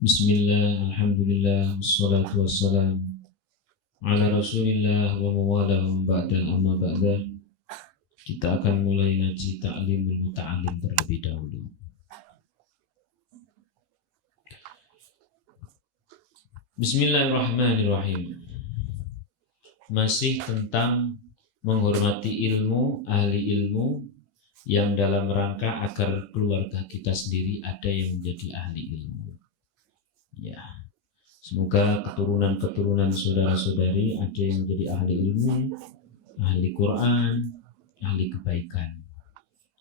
Bismillah, alhamdulillah, wassalatu wassalam ala rasulillah wa mawalahum ba'dan amma ba'da. Kita akan mulai ngaji ta'limul muta'alim terlebih dahulu. Bismillahirrahmanirrahim. Masih tentang menghormati ilmu, ahli ilmu, yang dalam rangka agar keluarga kita sendiri ada yang menjadi ahli ilmu. Ya, semoga keturunan-keturunan saudara-saudari ada yang menjadi ahli ilmu, ahli Quran, ahli kebaikan.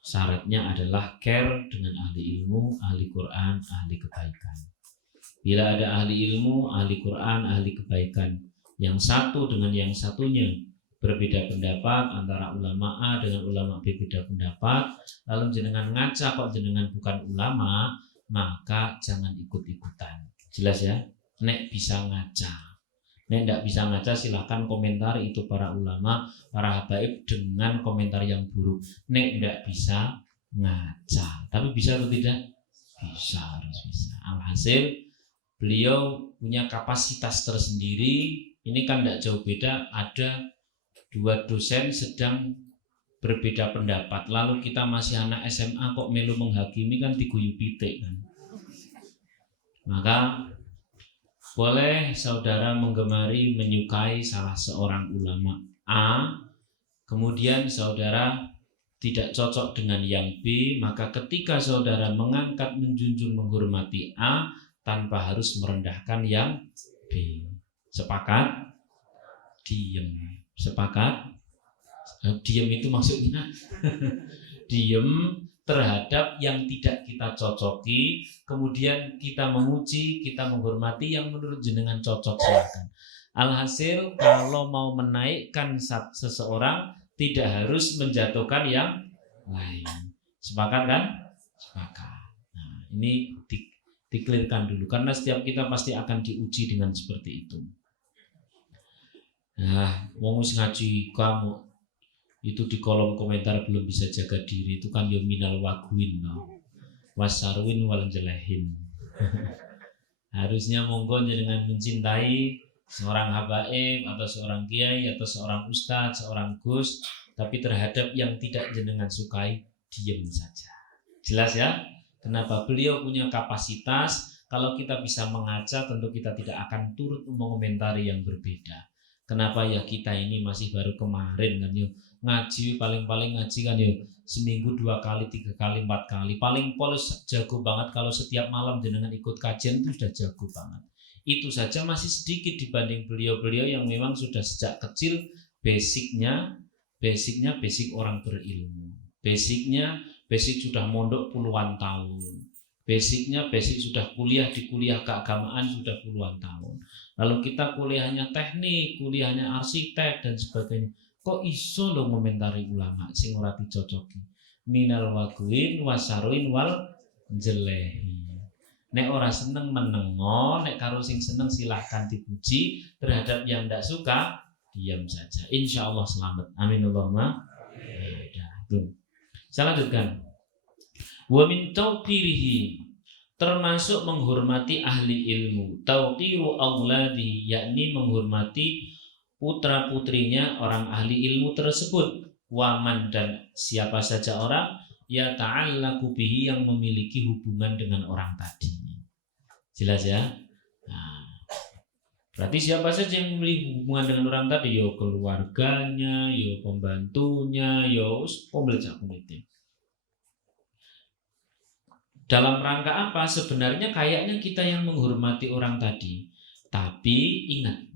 Syaratnya adalah care dengan ahli ilmu, ahli Quran, ahli kebaikan. Bila ada ahli ilmu, ahli Quran, ahli kebaikan, yang satu dengan yang satunya berbeda pendapat, antara ulama A dengan ulama B beda pendapat, lalu jenengan ngaca kok jenengan bukan ulama, maka jangan ikut-ikutan. Jelas ya? Nek bisa ngaca, nek tidak bisa ngaca silahkan komentar itu para ulama, para habaib dengan komentar yang buruk. Nek tidak bisa ngaca, tapi bisa atau tidak? Bisa, harus bisa. Alhasil beliau punya kapasitas tersendiri. Ini kan tidak jauh beda, ada dua dosen sedang berbeda pendapat, lalu kita masih anak SMA kok melu menghakimi, kan diguyu pitik kan. Maka boleh saudara menggemari, menyukai salah seorang ulama A, kemudian saudara tidak cocok dengan yang B, maka ketika saudara mengangkat, menjunjung, menghormati A tanpa harus merendahkan yang B. Sepakat? Diem. Sepakat? Diem itu maksudnya diem terhadap yang tidak kita cocoki, kemudian kita memuji, kita menghormati yang menurut jenengan cocok, silakan. Alhasil kalau mau menaikkan seseorang tidak harus menjatuhkan yang lain. Sepakat kan? Sepakat. Nah, ini dikelirkan dulu karena setiap kita pasti akan diuji dengan seperti itu. Nah, wong wis ngaji kamu itu di kolom komentar belum bisa jaga diri, itu kan yo minal wagwin no. Wasarwin wal jelehin. Harusnya monggo jenengan mencintai seorang habaib atau seorang kiai atau seorang ustadz, seorang gus, tapi terhadap yang tidak jenengan sukai diam saja. Jelas ya? Kenapa? Beliau punya kapasitas. Kalau kita bisa mengaca, tentu kita tidak akan turut mengomentari yang berbeda. Kenapa ya kita ini masih baru kemarin kan yuk ngaji, paling-paling ngaji kan yuk seminggu 2 kali, 3 kali, 4 kali, paling polos jago banget kalau setiap malam jenengan ikut kajian itu sudah jago banget. Itu saja masih sedikit dibanding beliau-beliau yang memang sudah sejak kecil basicnya basic orang berilmu, basic sudah mondok puluhan tahun, basic sudah kuliah di kuliah keagamaan sudah puluhan tahun. Lalu kita kuliahnya teknik, kuliahnya arsitek dan sebagainya. Kok iso lo ngomentari ulama sing ora dicocoki? Minal wagwin wasaruin wal jelehi. Nek ora seneng menengo, nek karo sing seneng silahkan dipuji, terhadap yang ndak suka diam saja. Insya Allah selamat. Amin Allahumma. Tuh. Saya lanjutkan. Wa min tauqirihi, termasuk menghormati ahli ilmu, tauqiru auladihi, yakni menghormati putra-putrinya orang ahli ilmu tersebut, waman dan siapa saja orang ya ta'allaqu bihi yang memiliki hubungan dengan orang tadi. Jelas ya? Nah, berarti siapa saja yang memiliki hubungan dengan orang tadi, yo keluarganya, yo pembantunya, yo komplit. Dalam rangka apa? Sebenarnya kayaknya kita yang menghormati orang tadi. Tapi ingat,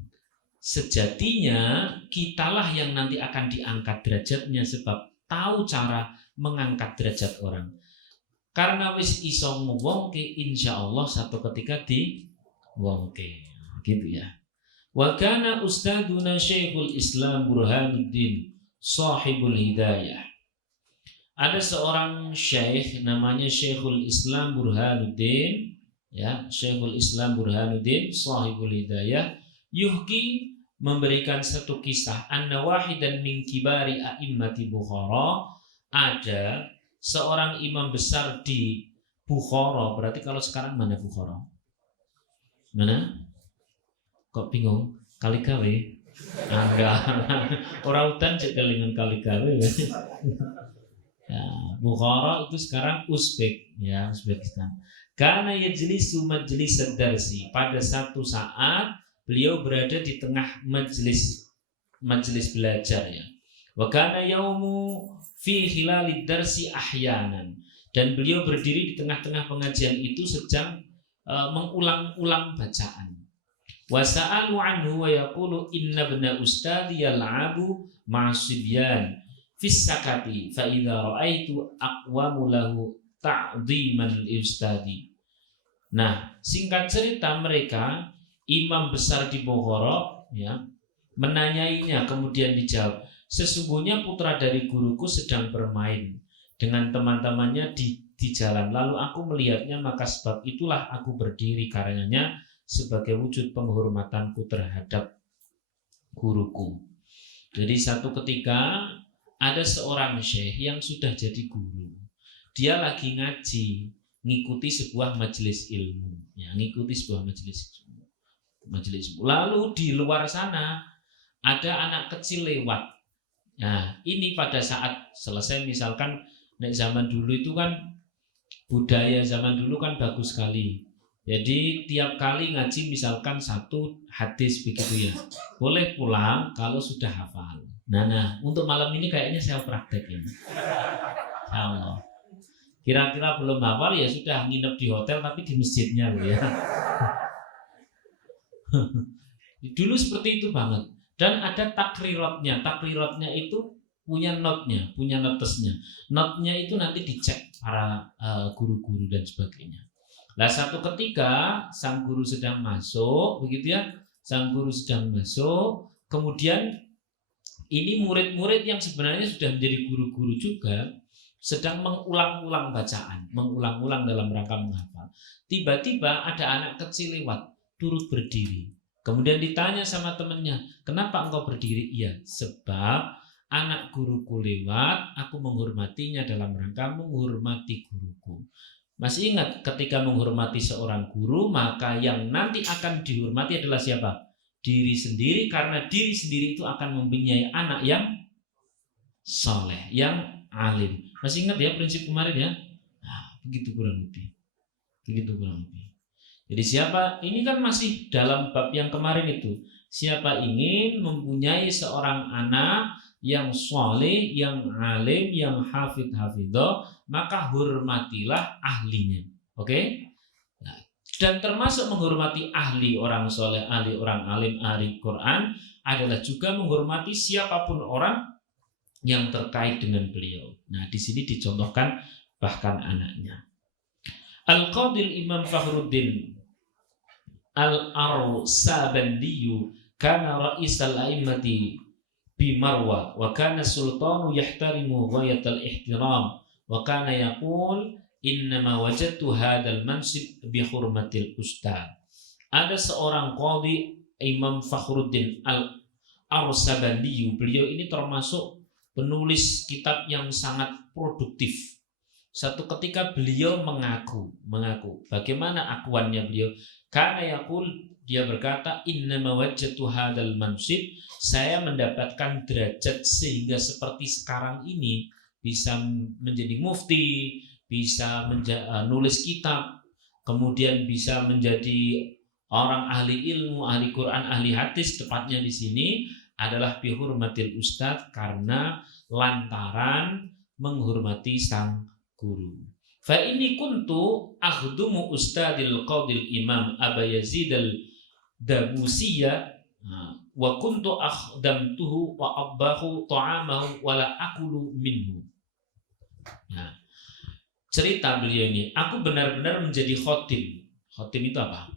sejatinya kitalah yang nanti akan diangkat derajatnya, sebab tahu cara mengangkat derajat orang. Karena wis iso ngwongke, insya Allah satu ketika diwongke. Gitu ya. Wa kana ustaduna Syekhul Islam Burhanuddin sahibul hidayah. Ada seorang syekh namanya Syekhul Islam Burhanuddin, ya, Syekhul Islam Burhanuddin sahibul hidayah, yuhki memberikan satu kisah, anna wahidan min kibari a'immati Bukhara, ada seorang imam besar di Bukhara. Berarti kalau sekarang mana Bukhara? Mana? Kok bingung? Kali gawe? Enggak. Orang udan cek kelingan kali gawe. Ya, Bukhara itu sekarang Uzbek, ya, Uzbekistan. Karena yajlisu majlis darsi. Pada satu saat beliau berada di tengah majelis belajar, ya. Wa kana yaumu fi hilalid darsi ahyanan. Dan beliau berdiri di tengah-tengah pengajian itu sedang mengulang-ulang bacaan. Wa sa'alu anhu wa yaqulu inna ibna ustadi yal'abu ma'asibyan fis sakati fa idza ra'aitu aqwamu lahu ta'dhiman ustadi. Nah, singkat cerita mereka imam besar di Bukhara, ya, menanyainya, kemudian dijawab, sesungguhnya putra dari guruku sedang bermain dengan teman-temannya di jalan, lalu aku melihatnya, maka sebab itulah aku berdiri karenanya sebagai wujud penghormatanku terhadap guruku. Jadi satu ketika ada seorang syekh yang sudah jadi guru, dia lagi ngaji, ngikuti sebuah majelis ilmu, ya, ngikuti sebuah majelis ilmu. Lalu di luar sana ada anak kecil lewat. Nah, ini pada saat selesai, misalkan zaman dulu itu kan budaya zaman dulu kan bagus sekali. Jadi tiap kali ngaji misalkan satu hadis begitu, ya, boleh pulang kalau sudah hafal. Nah, untuk malam ini kayaknya saya praktekin. Allah. Kira-kira belum hafal ya sudah nginep di hotel tapi di masjidnya, ya. Dulu seperti itu banget. Dan ada takriratnya. Takriratnya itu punya notnya, punya notesnya. Notnya itu nanti dicek para guru-guru dan sebagainya. Nah, satu ketika sang guru sedang masuk, begitu, ya, sang guru sedang masuk, kemudian ini murid-murid yang sebenarnya sudah menjadi guru-guru juga sedang mengulang-ulang bacaan, mengulang-ulang dalam rangka menghafal. Tiba-tiba ada anak kecil lewat, turut berdiri. Kemudian ditanya sama temannya, kenapa engkau berdiri? Iya, sebab anak guruku lewat, aku menghormatinya dalam rangka menghormati guruku. Masih ingat ketika menghormati seorang guru, maka yang nanti akan dihormati adalah siapa? Diri sendiri, karena diri sendiri itu akan mempunyai anak yang soleh, yang alim. Masih ingat ya prinsip kemarin, ya? Nah, begitu kurang lebih. Begitu kurang lebih. Jadi siapa, ini kan masih dalam bab yang kemarin itu. Siapa ingin mempunyai seorang anak yang soleh, yang alim, yang hafidh-hafidhoh, maka hormatilah ahlinya. Oke? Nah, dan termasuk menghormati ahli orang soleh, ahli orang alim, ahli Quran adalah juga menghormati siapapun orang yang terkait dengan beliau. Nah, di sini dicontohkan bahkan anaknya. Al-Qadil Imam Fakhruddin Al-Arsabandiyu kana ra'isal a'immati bi Marwa wa kana sultanu yahtarimu ghayatal ihtiram wa kana yaqul innama wajadtu hadzal mansib bi hurmatil ustad. Ada seorang qadhi Imam Fakhruddin Al-Arsabandiyu, beliau ini termasuk penulis kitab yang sangat produktif. Satu ketika beliau mengaku bagaimana akuannya beliau. Karena yaqul, dia berkata, innama wajadtu hadzal mansib, saya mendapatkan derajat sehingga seperti sekarang ini bisa menjadi mufti, bisa nulis kitab, kemudian bisa menjadi orang ahli ilmu, ahli Quran, ahli hadis, tepatnya di sini adalah bihurmatil ustadz, karena lantaran menghormati sang guru. Fa ini kuntu akhdumu ustadil qadil imam Aba Yazid al-Dabusiyya wa kuntu akhdamtuhu wa abbahu ta'amahu wa la akulu minhu. Nah, cerita beliau ini, aku benar-benar menjadi khotim. Khotim itu apa?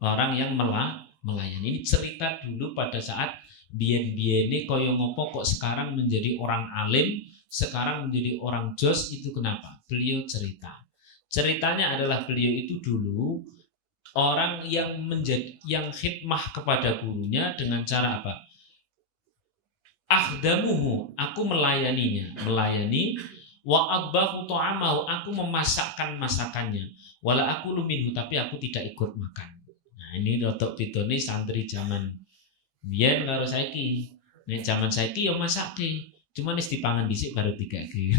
Orang yang melayani. Ini cerita dulu pada saat biyen-biyene koyo ngopo kok sekarang menjadi orang alim, sekarang menjadi orang jos. Itu kenapa? Beliau cerita. Ceritanya adalah beliau itu dulu orang yang khidmah kepada gurunya dengan cara apa? Akhdamuhu, aku melayani, wa abbahu ta'amahu, aku memasakkan masakannya, wala aku minhu, tapi aku tidak ikut makan. Nah, ini rotok pitone santri zaman biyen karo saiki. Nek zaman saiki ya masake, cuman wis dipangan dhisik baru digake.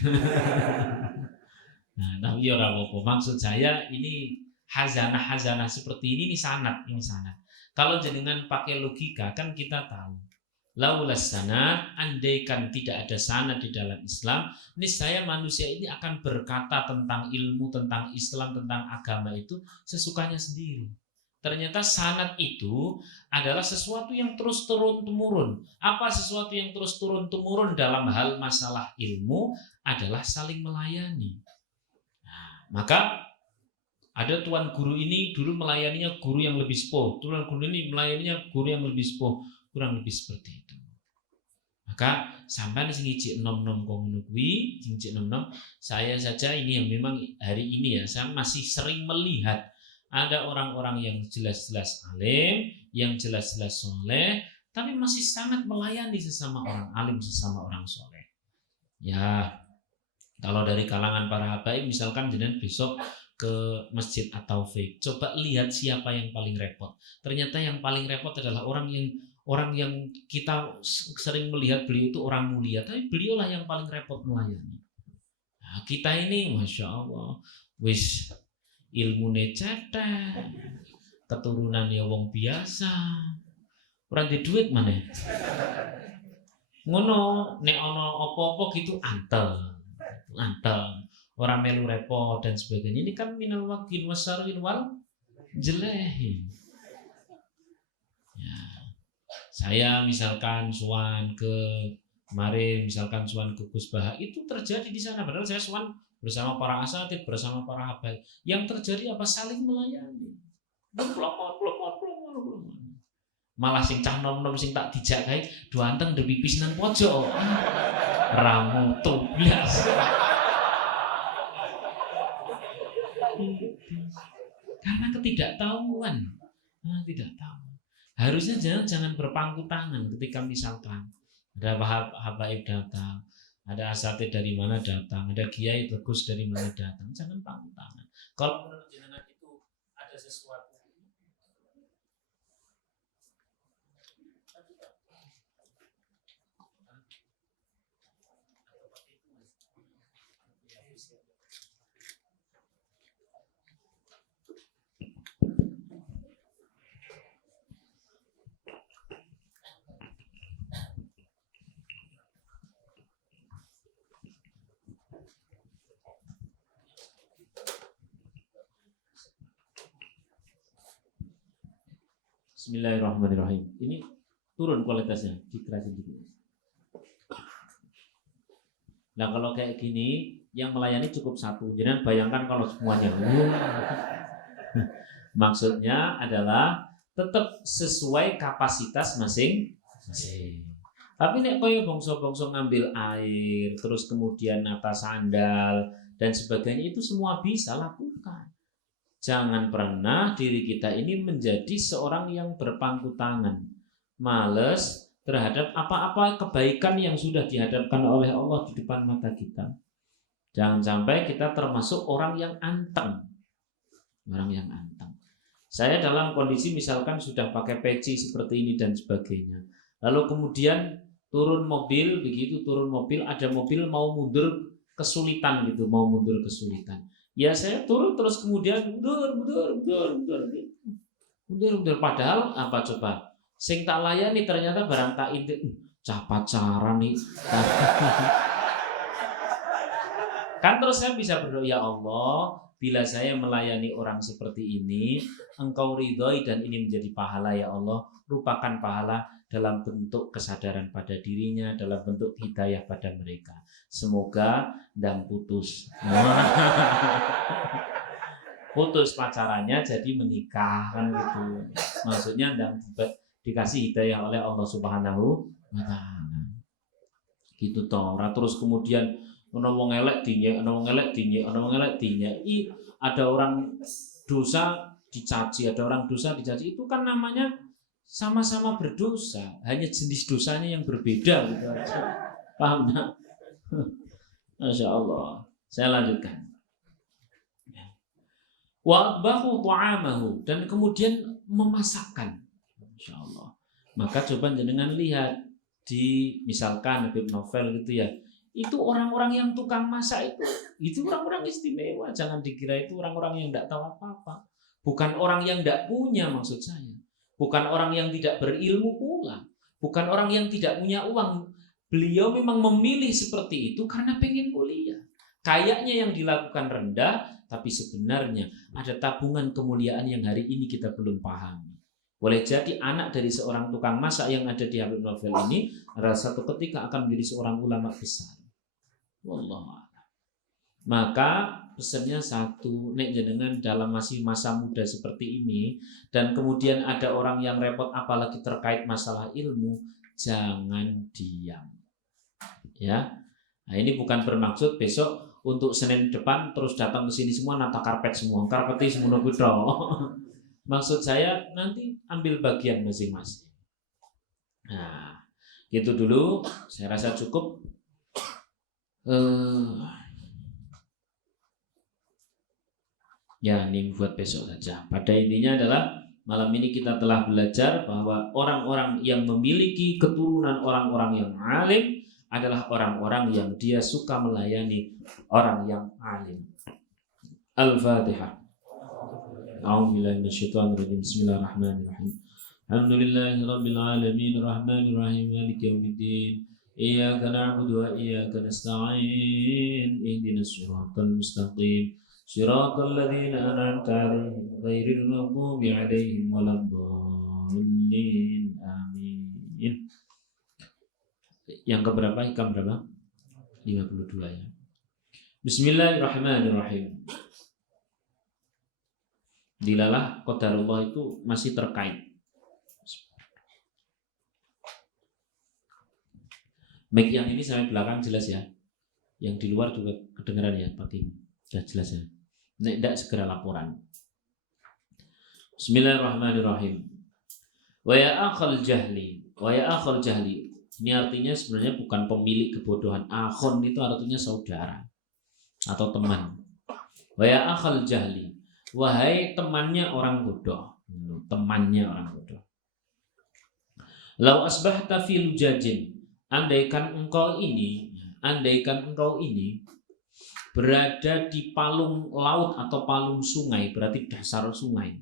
Nah, tapi ya ora apa-apa. Maksud saya ini hazanah seperti ini sanad, ini sanad. Kalau jenengan pakai logika kan kita tahu. Laulas sanad, andaikan tidak ada sanad di dalam Islam, niscaya manusia ini akan berkata tentang ilmu, tentang Islam, tentang agama itu sesukanya sendiri. Ternyata sanad itu adalah sesuatu yang terus turun-temurun. Apa sesuatu yang terus turun-temurun dalam hal masalah ilmu adalah saling melayani. Nah, maka ada tuan guru ini dulu melayaninya guru yang lebih sepuh, tuan guru ini melayaninya guru yang lebih sepuh, kurang lebih seperti itu. Maka sampai sing ijik nom-nom ngono kuwi, sing ijik nom-nom, saya saja ini yang memang hari ini ya saya masih sering melihat ada orang-orang yang jelas-jelas alim, yang jelas-jelas soleh, tapi masih sangat melayani sesama orang alim, sesama orang soleh. Ya, kalau dari kalangan para habaib, misalkan jenengan besok ke Masjid At-Taufik, coba lihat siapa yang paling repot. Ternyata yang paling repot adalah orang yang kita sering melihat beliau itu orang mulia, tapi beliaulah yang paling repot melayani. Nah, kita ini, masya Allah, wis ilmune cetek, keturunannya wong biasa, ora di duit maneh. Ngono, nek ana apa-apa gitu antel. Orang melu repot dan sebagainya. Ini kan minal wakin wasarwin wal jelehin. Ya. Saya misalkan suan ke kemarin, misalkan suan ke Gus Baha, itu terjadi di sana. Padahal saya suan bersama para asatid, bersama para habaib. Yang terjadi apa? Saling melayani. Blomon. Malah sing cah nom-nom sing tak dijak kae duanteng ndek pipis nang pojok. Ramu tublas. Karena ketidaktahuan. Tidak tahu. Harusnya jangan berpangku tangan ketika misalkan ada habaib datang, ada asatid dari mana datang, ada kiai bagus dari mana datang, jangan pangku tangan. Kalau menurut jenengan itu ada sesuatu Bismillahirrahmanirrahim. Ini turun kualitasnya, dikerasin dikit. Nah kalau kayak gini, yang melayani cukup satu. Jangan bayangkan kalau semuanya. Maksudnya adalah tetap sesuai kapasitas masing-masing. Tapi nek koyo bongso-bongso ngambil air, terus kemudian nata sandal dan sebagainya itu semua bisa lakukan. Jangan pernah diri kita ini menjadi seorang yang berpangku tangan, males terhadap apa-apa kebaikan yang sudah dihadapkan oleh Allah di depan mata kita. Jangan sampai kita termasuk orang yang anteng. Saya dalam kondisi misalkan sudah pakai peci seperti ini dan sebagainya. Lalu kemudian turun mobil, ada mobil mau mundur kesulitan. Ya saya turun terus kemudian mundur. Padahal apa coba? Sing tak layani ternyata barang tak intik. Cah pacaran nih. Kan terus saya bisa berdoa, ya Allah, bila saya melayani orang seperti ini, Engkau ridhoi dan ini menjadi pahala ya Allah, rupakan pahala dalam bentuk kesadaran pada dirinya, dalam bentuk hidayah pada mereka. Semoga dan putus. Putus pacarannya jadi menikah kan gitu. Maksudnya dan dikasih hidayah oleh Allah Subhanahu wa taala. Gitu toh. Terus kemudian ana wong elek dinyek. Ada orang dosa dicaci, itu kan namanya sama-sama berdosa, hanya jenis dosanya yang berbeda gitu aja. Paham enggak? Masya Allah. Saya lanjutkan. Wa bahu ta'amahu, dan kemudian memasakkan. Insya Allah. Maka coba jenengan lihat di misalkan web novel gitu ya. Itu orang-orang yang tukang masak itu orang-orang istimewa. Jangan dikira itu orang-orang yang tidak tahu apa-apa. Bukan orang yang tidak punya maksud saya. Bukan orang yang tidak berilmu pula. Bukan orang yang tidak punya uang. Beliau memang memilih seperti itu karena pengen mulia. Kayaknya yang dilakukan rendah, tapi sebenarnya ada tabungan kemuliaan yang hari ini kita belum pahami. Boleh jadi anak dari seorang tukang masak yang ada di Habib Novel ini adalah satu ketika akan menjadi seorang ulama besar. Wallahu a'lam. Maka pesannya satu, nek jenengan dalam masih masa muda seperti ini dan kemudian ada orang yang repot apalagi terkait masalah ilmu, jangan diam. Ya. Nah, ini bukan bermaksud besok untuk Senin depan terus datang ke sini semua nata karpet semua, karpeti semua kudu. Maksud saya nanti ambil bagian masing-masing. Nah, gitu dulu. Saya rasa cukup. Ya, ini buat besok saja. Pada intinya adalah malam ini kita telah belajar bahwa orang-orang yang memiliki keturunan orang-orang yang alim adalah orang-orang yang dia suka melayani orang yang alim. Al-Fatihah. A'udzubillahi minasyaitonir rajim. Bismillahirrahmanirrahim. Alhamdulillahirabbil alamin arrahmanir rahim maliki yaumiddin. Iyyaka na'budu wa iyyaka nasta'in. Ihdinas siratal mustaqim. Shiratal ladzina an'amta 'alaihim ghairil maghdubi 'alaihim waladdallin. Amin. Yang keberapa? Hikam berapa? 52 ya. Bismillahirrahmanirrahim. Dilalah qadarullah itu masih terkait. Mic yang ini sampai belakang jelas ya. Yang di luar juga kedengaran ya Pak Kim. Sudah jelas ya. Nek tidak segera laporan. Bismillahirrahmanirrahim. Wa ya akhal jahli. Wa ya akhal jahli. Ini artinya sebenarnya bukan pemilik kebodohan. Akhon itu artinya saudara atau teman. Wa ya akhal jahli. Wahai temannya orang bodoh. Temannya orang bodoh. Lau asbahta fi lujajin. Andaikan engkau ini berada di palung laut atau palung sungai, berarti dasar sungai.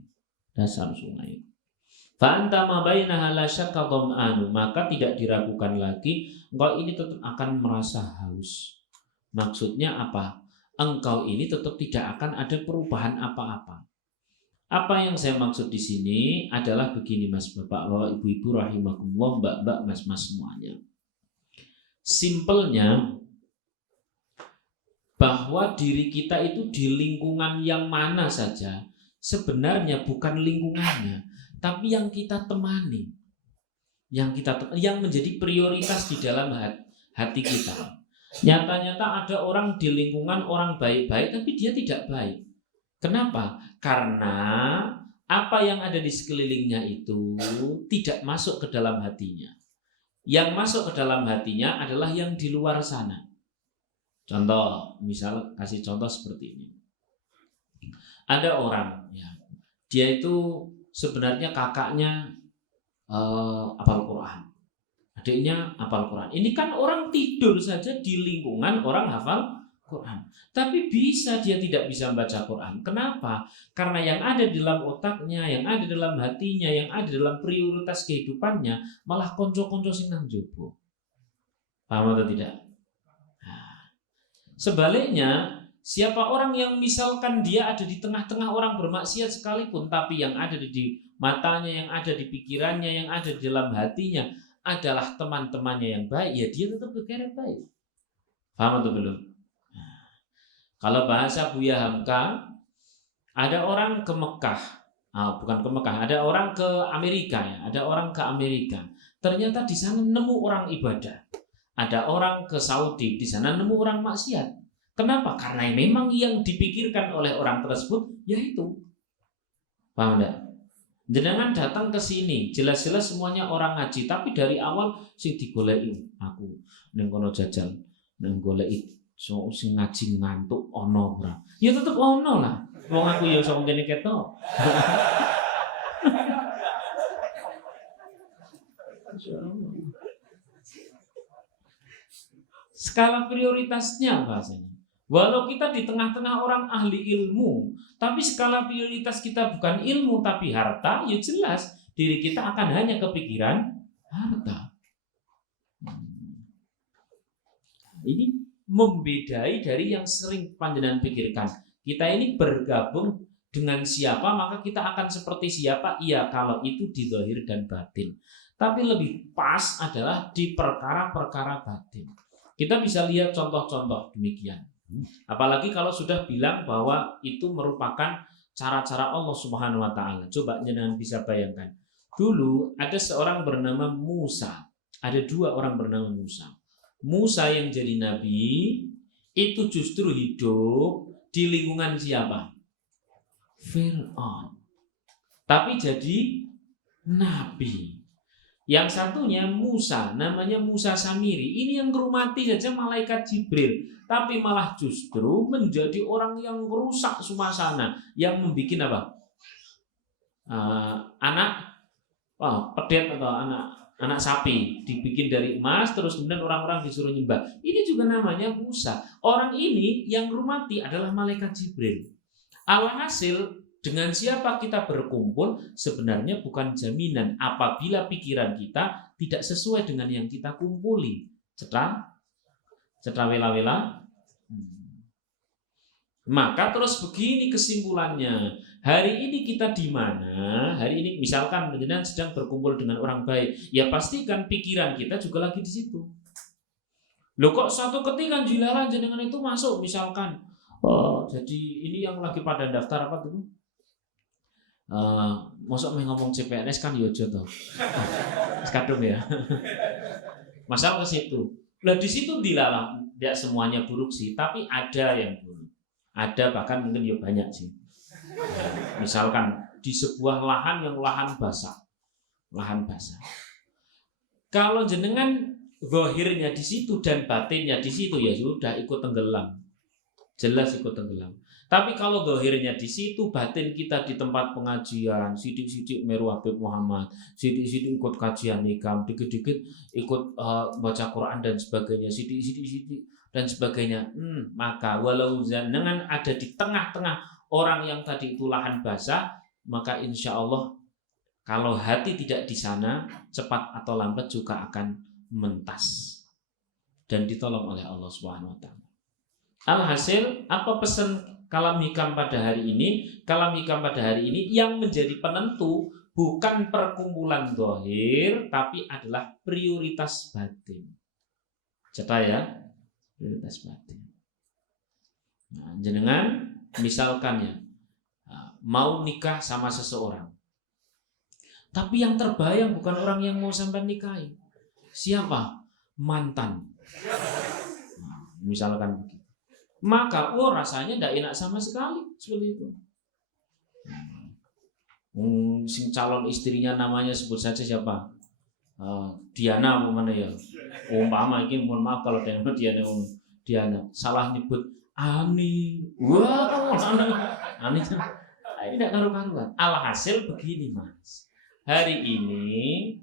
Fa anta ma bainaha la syakka dham'anu, maka tidak diragukan lagi engkau ini tetap akan merasa haus. Maksudnya apa? Engkau ini tetap tidak akan ada perubahan apa-apa. Apa yang saya maksud di sini adalah begini Mas Bapak, Ibu-ibu rahimakumullah, Mbak-mbak, Mas-mas semuanya. Simpelnya bahwa diri kita itu di lingkungan yang mana saja sebenarnya bukan lingkungannya, tapi yang kita temani, yang menjadi prioritas di dalam hati kita. Nyata-nyata ada orang di lingkungan orang baik-baik tapi dia tidak baik. Kenapa? Karena apa yang ada di sekelilingnya itu tidak masuk ke dalam hatinya. Yang masuk ke dalam hatinya adalah yang di luar sana. Contoh, misal kasih contoh seperti ini. Ada orang, ya, dia itu sebenarnya kakaknya hafal Quran, adiknya hafal Quran. Ini kan orang tidur saja di lingkungan orang hafal Quran, tapi bisa dia tidak bisa membaca Quran. Kenapa? Karena yang ada di dalam otaknya, yang ada dalam hatinya, yang ada dalam prioritas kehidupannya malah konco-konco sing nang jowo. Paham atau tidak? Nah, sebaliknya, siapa orang yang misalkan dia ada di tengah-tengah orang bermaksiat sekalipun, tapi yang ada di matanya, yang ada di pikirannya, yang ada di dalam hatinya adalah teman-temannya yang baik, ya dia tetap bergerak baik. Paham atau belum? Kalau bahasa Buya Hamka, ada orang ke Mekah, bukan ke Mekah, ada orang ke Amerika ya, ada orang ke Amerika. Ternyata di sana nemu orang ibadah. Ada orang ke Saudi, di sana nemu orang maksiat. Kenapa? Karena memang yang dipikirkan oleh orang tersebut yaitu, paham enggak? Jenengan datang ke sini, jelas-jelas semuanya orang ngaji, tapi dari awal sing digoleki aku ning kono jajal, nang goleki so sing ngaji ngantuk ono ora? Ya tetep ono lah. Wong aku ya iso ngene ketok. Skala prioritasnya bahasanya. Walau kita di tengah-tengah orang ahli ilmu, tapi skala prioritas kita bukan ilmu tapi harta, ya jelas diri kita akan hanya kepikiran harta. Ini membedai dari yang sering panjenengan pikirkan. Kita ini bergabung dengan siapa, maka kita akan seperti siapa? Iya, kalau itu di zahir dan batin. Tapi lebih pas adalah di perkara-perkara batin. Kita bisa lihat contoh-contoh demikian. Apalagi kalau sudah bilang bahwa itu merupakan cara-cara Allah Subhanahu wa taala. Coba jangan bisa bayangkan. Dulu ada seorang bernama Musa. Ada dua orang bernama Musa. Musa yang jadi nabi itu justru hidup di lingkungan siapa? Fir'aun. Tapi jadi nabi. Yang satunya Musa, namanya Musa Samiri. Ini yang ngerumati saja malaikat Jibril, tapi malah justru menjadi orang yang merusak suasana, yang membuat apa? Pedet atau anak sapi dibikin dari emas, terus kemudian orang-orang disuruh nyembah. Ini juga namanya Musa. Orang ini yang ngerumati adalah malaikat Jibril. Alhasil dengan siapa kita berkumpul sebenarnya bukan jaminan apabila pikiran kita tidak sesuai dengan yang kita kumpuli. Cetra wela-wela. Maka terus begini kesimpulannya. Hari ini kita di mana? Hari ini misalkan kita sedang berkumpul dengan orang baik, ya pastikan pikiran kita juga lagi di situ. Loh kok suatu ketika jilalan jenengan itu masuk misalkan, jadi ini yang lagi pada daftar apa dulu? Masuk ngomong CPNS kan yojo toh. Sekadung ya. Masal ke situ. Lah di situ dilalah, tidak semuanya buruk sih, tapi ada yang buruk. Ada bahkan mungkin ya banyak sih. Misalkan di sebuah lahan yang lahan basah. Kalau jenengan zahirnya di situ dan batinnya di situ ya sudah ikut tenggelam. Jelas ikut tenggelam. Tapi kalau zahirnya di situ, batin kita di tempat pengajian, sidik-sidik meru Habib Muhammad, sidik-sidik ikut kajian nikam, dikit-dikit ikut baca Quran dan sebagainya, sidik-sidik dan sebagainya. Maka walau dengan ada di tengah-tengah orang yang tadi itu lahan basah, maka insya Allah kalau hati tidak di sana, cepat atau lambat juga akan mentas dan ditolong oleh Allah Subhanahu wa taala. Alhasil apa pesan Kalam Hikam pada hari ini? Kalam Hikam pada hari ini yang menjadi penentu bukan perkumpulan zahir, tapi adalah prioritas batin. Cetak ya, prioritas batin. Nah, jenengan misalkan ya mau nikah sama seseorang, tapi yang terbayang bukan orang yang mau sampai nikahi. Siapa? Mantan. Nah, misalkan begitu. Maka rasanya tidak enak sama sekali seperti itu. Sing calon istrinya namanya sebut saja siapa? Diana mana ya? Umpama ini mohon maaf kalau Diana salah nyebut Ani. Wah, Ani. Ini tidak karu-karuan. Alhasil begini Mas. Hari ini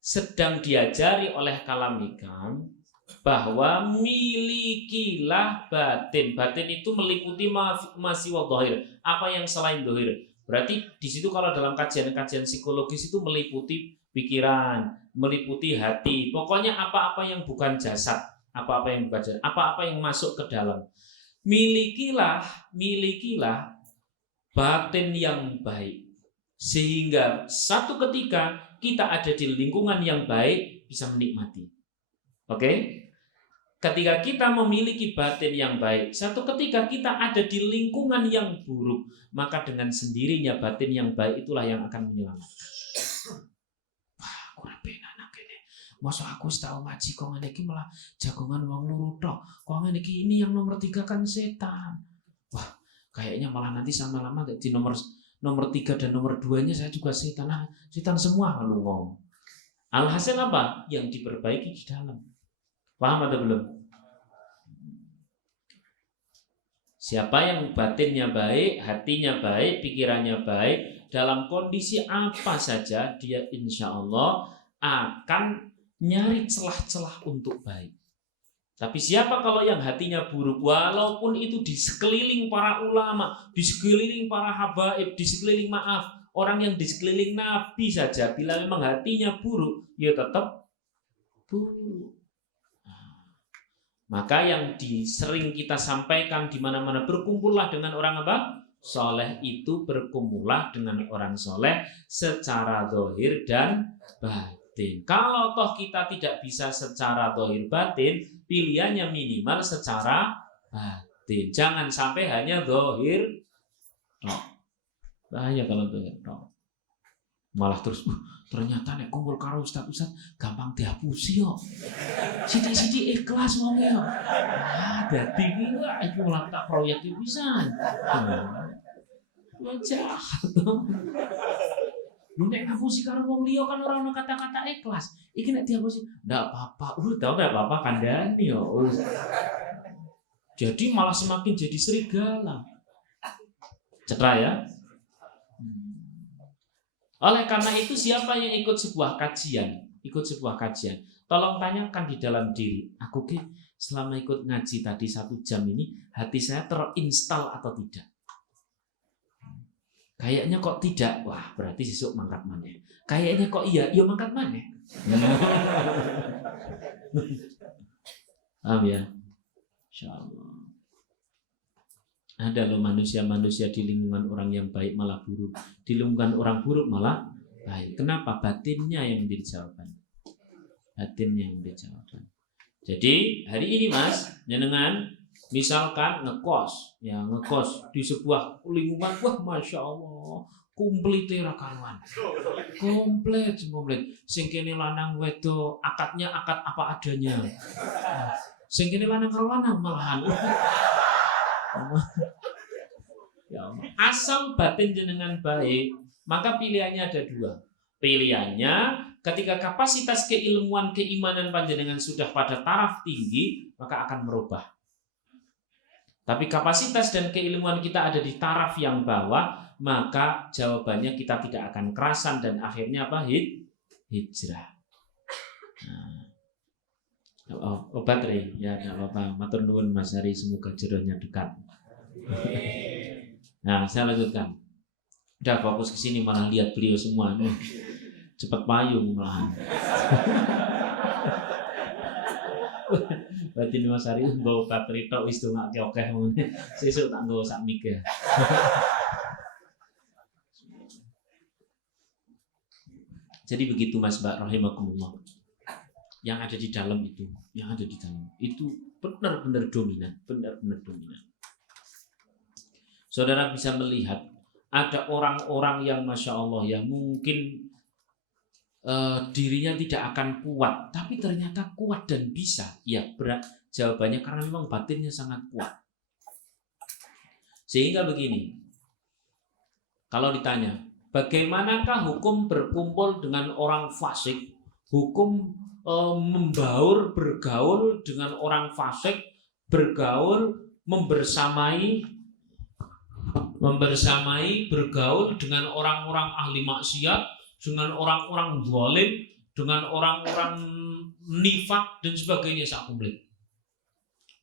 sedang diajari oleh Kalam Hikam bahwa milikilah batin. Batin itu meliputi masih dhahir. Apa yang selain dhahir? Berarti di situ kalau dalam kajian-kajian psikologis itu meliputi pikiran, meliputi hati. Pokoknya apa-apa yang bukan jasad, apa-apa yang bukan jasad, apa-apa yang masuk ke dalam. Milikilah batin yang baik. Sehingga satu ketika kita ada di lingkungan yang baik bisa menikmati. Oke? Ketika kita memiliki batin yang baik, satu ketika kita ada di lingkungan yang buruk, maka dengan sendirinya batin yang baik itulah yang akan menyelamatkan. Wah, kurang penak ini. Masa aku tahu ngaji kok ngene iki malah jagongan wong loro tok. Kok ngene iki ini yang nomor 3 kan setan. Wah, kayaknya malah nanti sama-lama di nomor 3 dan nomor 2-nya saya juga setan. Nah, setan semua kalau ngomong. Alhasil apa? Yang diperbaiki di dalam. Paham atau belum? Siapa yang batinnya baik, hatinya baik, pikirannya baik, dalam kondisi apa saja dia insya Allah akan nyari celah-celah untuk baik. Tapi siapa kalau yang hatinya buruk, walaupun itu di sekeliling para ulama, di sekeliling para habaib, di sekeliling orang yang di sekeliling Nabi saja, bila memang hatinya buruk, ya tetap buruk. Maka yang sering kita sampaikan di mana-mana, berkumpullah dengan orang apa? Soleh. Itu berkumpullah dengan orang soleh secara zahir dan batin. Kalau toh kita tidak bisa secara zahir batin, pilihannya minimal secara batin. Jangan sampai hanya zahir. Bahaya kalau zahir. Malah terus ternyata nek kumpul karo ustaz gampang dihapusi yo. Sithik-sithik ikhlas wong yo. Dadi iki malah tak proyek iki pisan. Wajah. Lu nek ngapusi karo wong liya kan ora ono kata-kata ikhlas. Iki nek dihapusi ndak apa-apa. Tau ndak apa-apa kandhani yo. Jadi malah semakin jadi serigala. Cetra ya. Oleh karena itu siapa yang ikut sebuah kajian, tolong tanyakan di dalam diri, aku selama ikut ngaji tadi 1 jam ini, hati saya terinstal atau tidak? Kayaknya kok tidak, wah berarti besok mangkat maneh. Kayaknya kok iya mangkat maneh. Paham ya? Insyaallah. Ada loh manusia-manusia di lingkungan orang yang baik malah buruk, di lingkungan orang buruk malah baik. Kenapa? Batinnya yang menjadi jawaban. Batinnya yang menjadi jawaban. Jadi hari ini Mas, jenengan misalkan ngekos di sebuah lingkungan, wah masya Allah, komplit ra karuan. Komplit. Sing kene lanang wedo, akadnya akad apa adanya. Sing kene lanang karo lanang malahan. Ya Allah. Asal batin jenengan baik, maka pilihannya ada 2. Pilihannya ketika kapasitas keilmuan keimanan panjenengan sudah pada taraf tinggi, maka akan merubah. Tapi kapasitas dan keilmuan kita ada di taraf yang bawah, maka jawabannya kita tidak akan kerasan dan akhirnya apa? Hijrah. Obat ya enggak apa-apa. Matur nuwun Mas Hari, semoga jodohnya dekat. Nah, saya lanjutkan. Udah fokus ke sini malah lihat beliau semua. Cepat payung malahan. Batin Mas Hari bawa bateri tok wis dongake akeh ngene. Sesuk tak nggo sak mik ya. Jadi begitu Mas Mbak rahimakumullah. Yang ada di dalam itu benar-benar dominan. Saudara bisa melihat ada orang-orang yang masya Allah ya mungkin dirinya tidak akan kuat, tapi ternyata kuat dan bisa. Ya berat jawabannya karena memang batinnya sangat kuat. Sehingga begini, kalau ditanya bagaimanakah hukum berkumpul dengan orang fasik, hukum bergaul dengan orang fasik, bergaul dengan orang-orang ahli maksiat, dengan orang-orang zalim, dengan orang-orang nifak dan sebagainya sak komplit.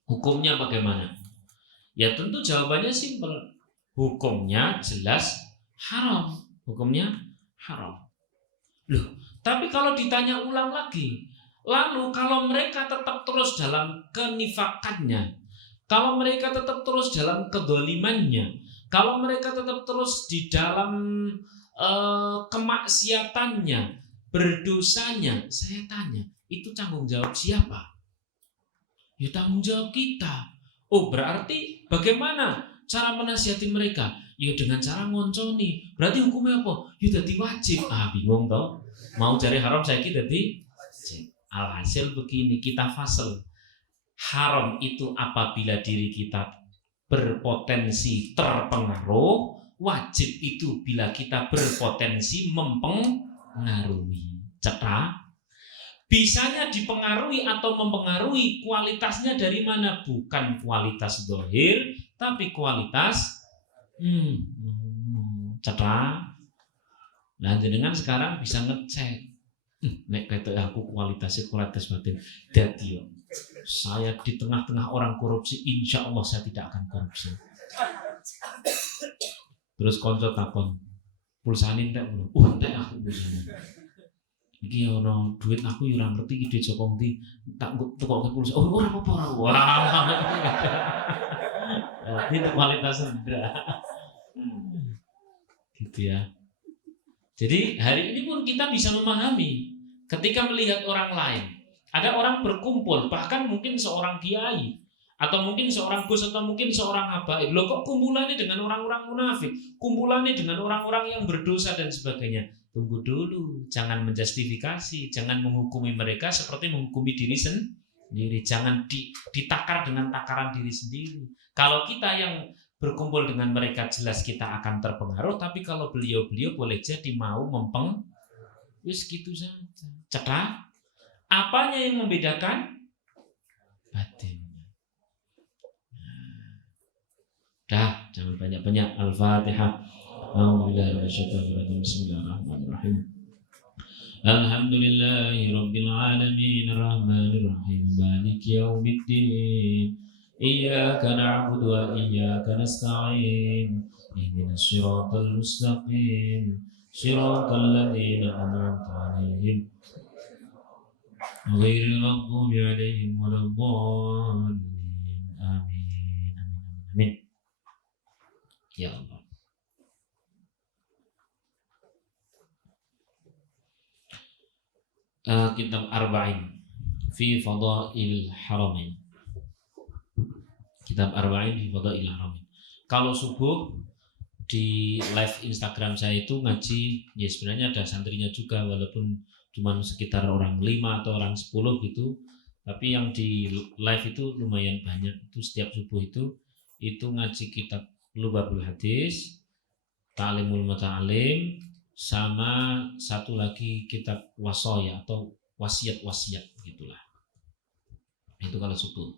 Hukumnya bagaimana? Ya tentu jawabannya simpel. Hukumnya jelas haram. Loh, tapi kalau ditanya ulang lagi, lalu kalau mereka tetap terus dalam kenifakannya, kalau mereka tetap terus dalam kedolimannya, kalau mereka tetap terus di dalam kemaksiatannya, berdosanya, saya tanya, itu tanggung jawab siapa? Ya tanggung jawab kita. Oh berarti bagaimana cara menasihati mereka? Ya dengan cara ngonconi. Berarti hukumnya apa? Ya jadi wajib. Bingung toh. Mau cari haram saya kita jadi. Alhasil begini, kita fasel. Haram itu apabila diri kita berpotensi terpengaruh. Wajib itu bila kita berpotensi mempengaruhi. Cetra. Bisanya dipengaruhi atau mempengaruhi kualitasnya dari mana? Bukan kualitas zahir, tapi kualitas cetra. Nah, jenengan sekarang bisa ngecek. Nek ketok aku kualitas batin dadi yo. Saya di tengah-tengah orang korupsi, insya Allah saya tidak akan korupsi. Terus konco takon, pulsane entek ngono. Entek aku pulsane. Iki ono duit aku yo ora ngerti iki duit saka ndi. Tak tukoke pulsa. Oh, ora apa-apa. Wah. Itu kualitas rendah. Gitu ya. Jadi hari ini pun kita bisa memahami ketika melihat orang lain. Ada orang berkumpul, bahkan mungkin seorang kiai, atau mungkin seorang gus, atau mungkin seorang habaib. Loh kok kumpulannya dengan orang-orang munafik, kumpulannya dengan orang-orang yang berdosa dan sebagainya. Tunggu dulu, jangan menjustifikasi, jangan menghukumi mereka seperti menghukumi diri sendiri. Jangan ditakar dengan takaran diri sendiri. Kalau kita yang berkumpul dengan mereka jelas kita akan terpengaruh, tapi kalau beliau-beliau boleh jadi mau wis gitu saja. Cetak. Apanya yang membedakan? Batin. Dah, jangan banyak-banyak. Al-Fatihah. Bismillahirrahmanirrahim. Alhamdulillahi rabbil alamin arrahmanir rahim maliki yaumiddin. إياك نعبد وإياك نستعين اهدنا الصراط المستقيم صراط الذين أنعمت عليهم غير المغضوب عليهم ولا الضالين آمين آمين آمين يا الله. Kitab Arba'in fi Fadail Haramain. Kitab Arba'in fi Fadail Haramain. Kalau subuh di live Instagram saya itu ngaji, ya sebenarnya ada santrinya juga walaupun cuma sekitar orang 5 atau orang 10 gitu, tapi yang di live itu lumayan banyak. Itu setiap subuh itu ngaji kitab Lubabul Hadis, Ta'limul Muta'alim, sama satu lagi kitab Wasaya atau wasiat-wasiat gitulah. Itu kalau subuh.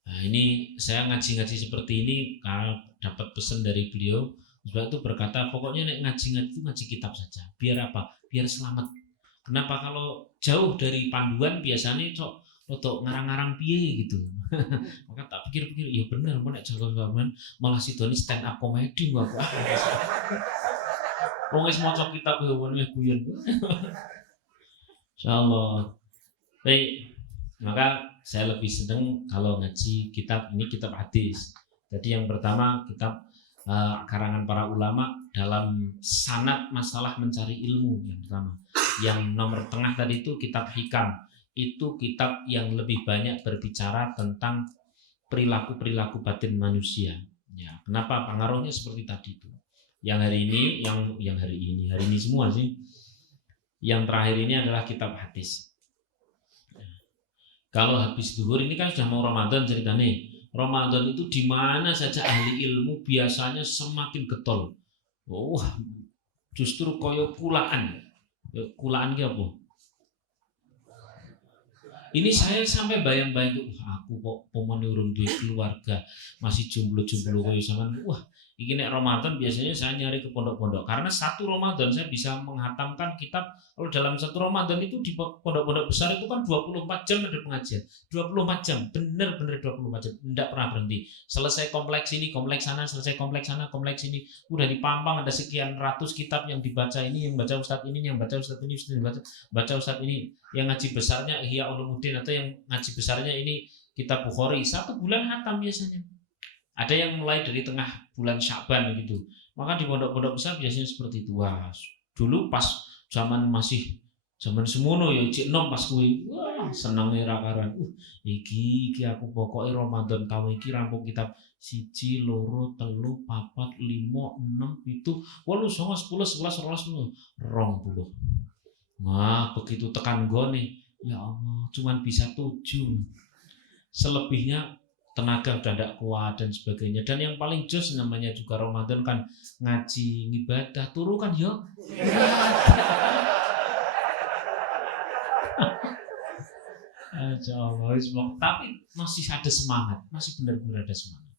Nah, ini saya ngaji-ngaji seperti ini karena dapat pesan dari beliau. Sebab itu berkata pokoknya nek ngaji-ngaji itu ngaji kitab saja. Biar apa? Biar selamat. Kenapa kalau jauh dari panduan biasanya cok rotok ngarang-ngarang piye gitu. Maka tak pikir-pikir ya bener mau nek jago-jagoan malah sidoni stand up comedy gua. Wong wis maca kitab yo wis guyon. Insyaallah. Baik. Maka saya lebih senang kalau ngaji kitab ini kitab hadis. Jadi yang pertama kitab karangan para ulama dalam sanad masalah mencari ilmu yang pertama. Yang nomor tengah tadi itu kitab Hikam. Itu kitab yang lebih banyak berbicara tentang perilaku-perilaku batin manusia. Ya, kenapa pengaruhnya seperti tadi itu. Yang hari ini semua sih. Yang terakhir ini adalah kitab hadis. Kalau habis zuhur ini kan sudah mau Ramadan ceritanya. Ramadan itu di mana saja ahli ilmu biasanya semakin getol. Oh, justru koyo kulaan. Kulaan ki apa? Ini saya sampai bayang-bayang aku kok pomone urung duwe keluarga, masih jomblo-jomblo koyo sampean. Wah, iki nek Ramadan biasanya saya nyari ke pondok-pondok karena satu Ramadan saya bisa menghatamkan kitab. Kalau dalam satu Ramadan itu di pondok-pondok besar itu kan 24 jam ada pengajian. 24 jam, bener-bener 24 jam, enggak pernah berhenti. Selesai kompleks ini, kompleks sana, selesai kompleks sana, kompleks ini. Udah di Pampang ada sekian ratus kitab yang dibaca ini, yang baca ustadz ini, yang baca ustadz ini, baca ustadz ini. Yang ngaji besarnya Ihya Ulumuddin atau yang ngaji besarnya ini kitab Bukhari. 1 bulan hatam biasanya. Ada yang mulai dari tengah bulan Sya'ban gitu. Maka di pondok-pondok besar biasanya seperti itu. Wah, dulu pas zaman semono ya cik nom pas kuwi. Wah, senenge ra karuan. Iki aku pokoknya Ramadan tahun iki rampung kitab 1, 2, 3, 4, 5, 6, 7, 8, 9, 10, 11, 12, 20. Wah, begitu tekan gone, ya Allah, cuman bisa 7. Selebihnya tenaga udah tidak kuat dan sebagainya. Dan yang paling jos namanya juga Ramadan kan ngaji ibadah turu kan ya. Tapi masih ada semangat, masih benar-benar ada semangat.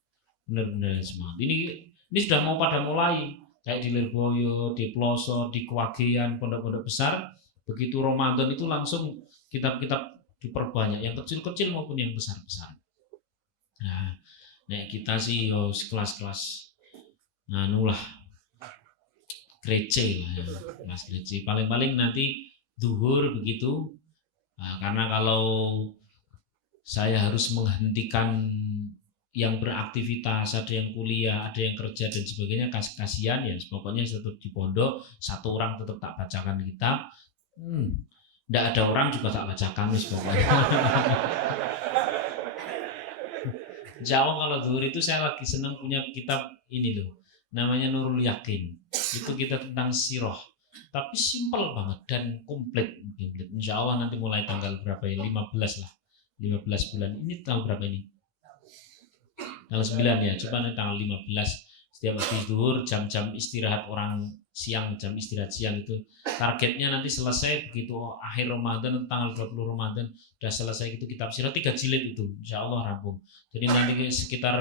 Benar-benar ada semangat. Ini sudah mau pada mulai. Kayak di Lirboyo, di Ploso, di Kewagean, pondok-pondok besar, begitu Ramadan itu langsung kitab-kitab diperbanyak, yang kecil-kecil maupun yang besar-besar. Nah, kita sih yo kelas-kelas nulah Grece lah ya, kelas Grece. Paling-paling nanti duhur begitu. Nah, karena kalau saya harus menghentikan yang beraktivitas, ada yang kuliah, ada yang kerja dan sebagainya, kasihan ya. Pokoknya tetap di pondok, satu orang tetap tak bacakan kitab. Nggak ada orang juga tak bacakan pokoknya. Jauh kalau zuhur itu saya lagi senang punya kitab ini loh, namanya Nurul Yakin. Itu kitab tentang sirah, tapi simpel banget dan komplit. Insya Allah nanti mulai tanggal berapa ya, 15 lah, 15 bulan ini. Tanggal berapa ini? Tanggal 9 ya, coba nanti tanggal 15 setiap habis zuhur, jam-jam istirahat orang siang, jam istirahat siang itu targetnya nanti selesai begitu akhir Ramadan, tanggal 20 Ramadan udah selesai itu kitab sirah 3 jilid itu, insya Allah rampung. Jadi nanti sekitar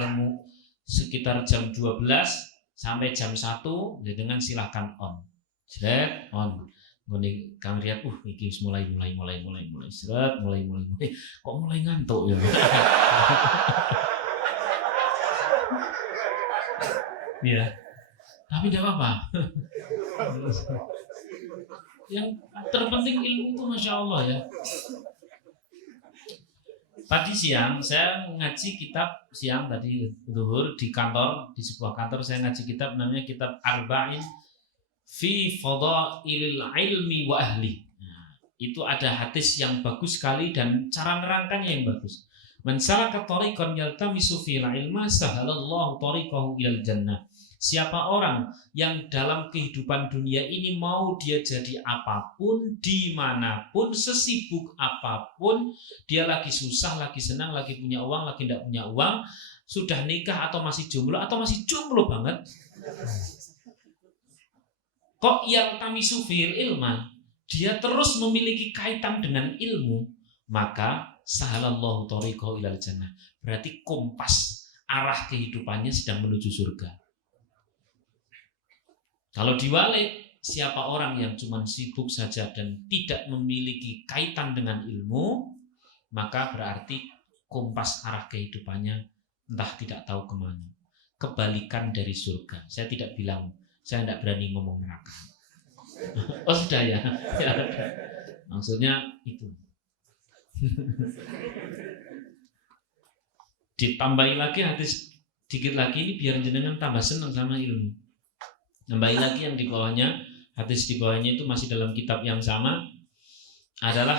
jam 12 sampai jam 1 ya, dengan silahkan on Kang lihat, ini mulai seret, mulai kok mulai ngantuk ya. Ya, tapi tidak apa-apa. Yang terpenting ilmu itu Masya Allah ya. Tadi siang saya ngaji kitab, siang tadi zuhur di kantor, di sebuah kantor saya ngaji kitab namanya kitab Arba'in fi Fadailil Ilmi wa Ahli. Nah, itu ada hadis yang bagus sekali dan cara nerangkannya yang bagus. Man salaka tariqan yaltamisu fihi ilma sahalallahu tariqahu ilal jannah. Siapa orang yang dalam kehidupan dunia ini mau dia jadi apapun, dimanapun, sesibuk apapun, dia lagi susah, lagi senang, lagi punya uang, lagi tidak punya uang, sudah nikah atau masih jomblo banget, kok yang tamisu fil ilma, dia terus memiliki kaitan dengan ilmu, maka sahalallahu tariqahu ilal jannah. Berarti kompas arah kehidupannya sedang menuju surga. Kalau diwalik, siapa orang yang cuma sibuk saja dan tidak memiliki kaitan dengan ilmu, maka berarti kompas arah kehidupannya entah tidak tahu kemana. Kebalikan dari surga. Saya tidak bilang, saya tidak berani ngomong neraka. Oh sudah ya. Maksudnya itu. Ditambahi lagi hadis dikit lagi ini biar jenengan tambah senang sama ilmu. Tambahi lagi yang di bawahnya, hadis di bawahnya itu masih dalam kitab yang sama, adalah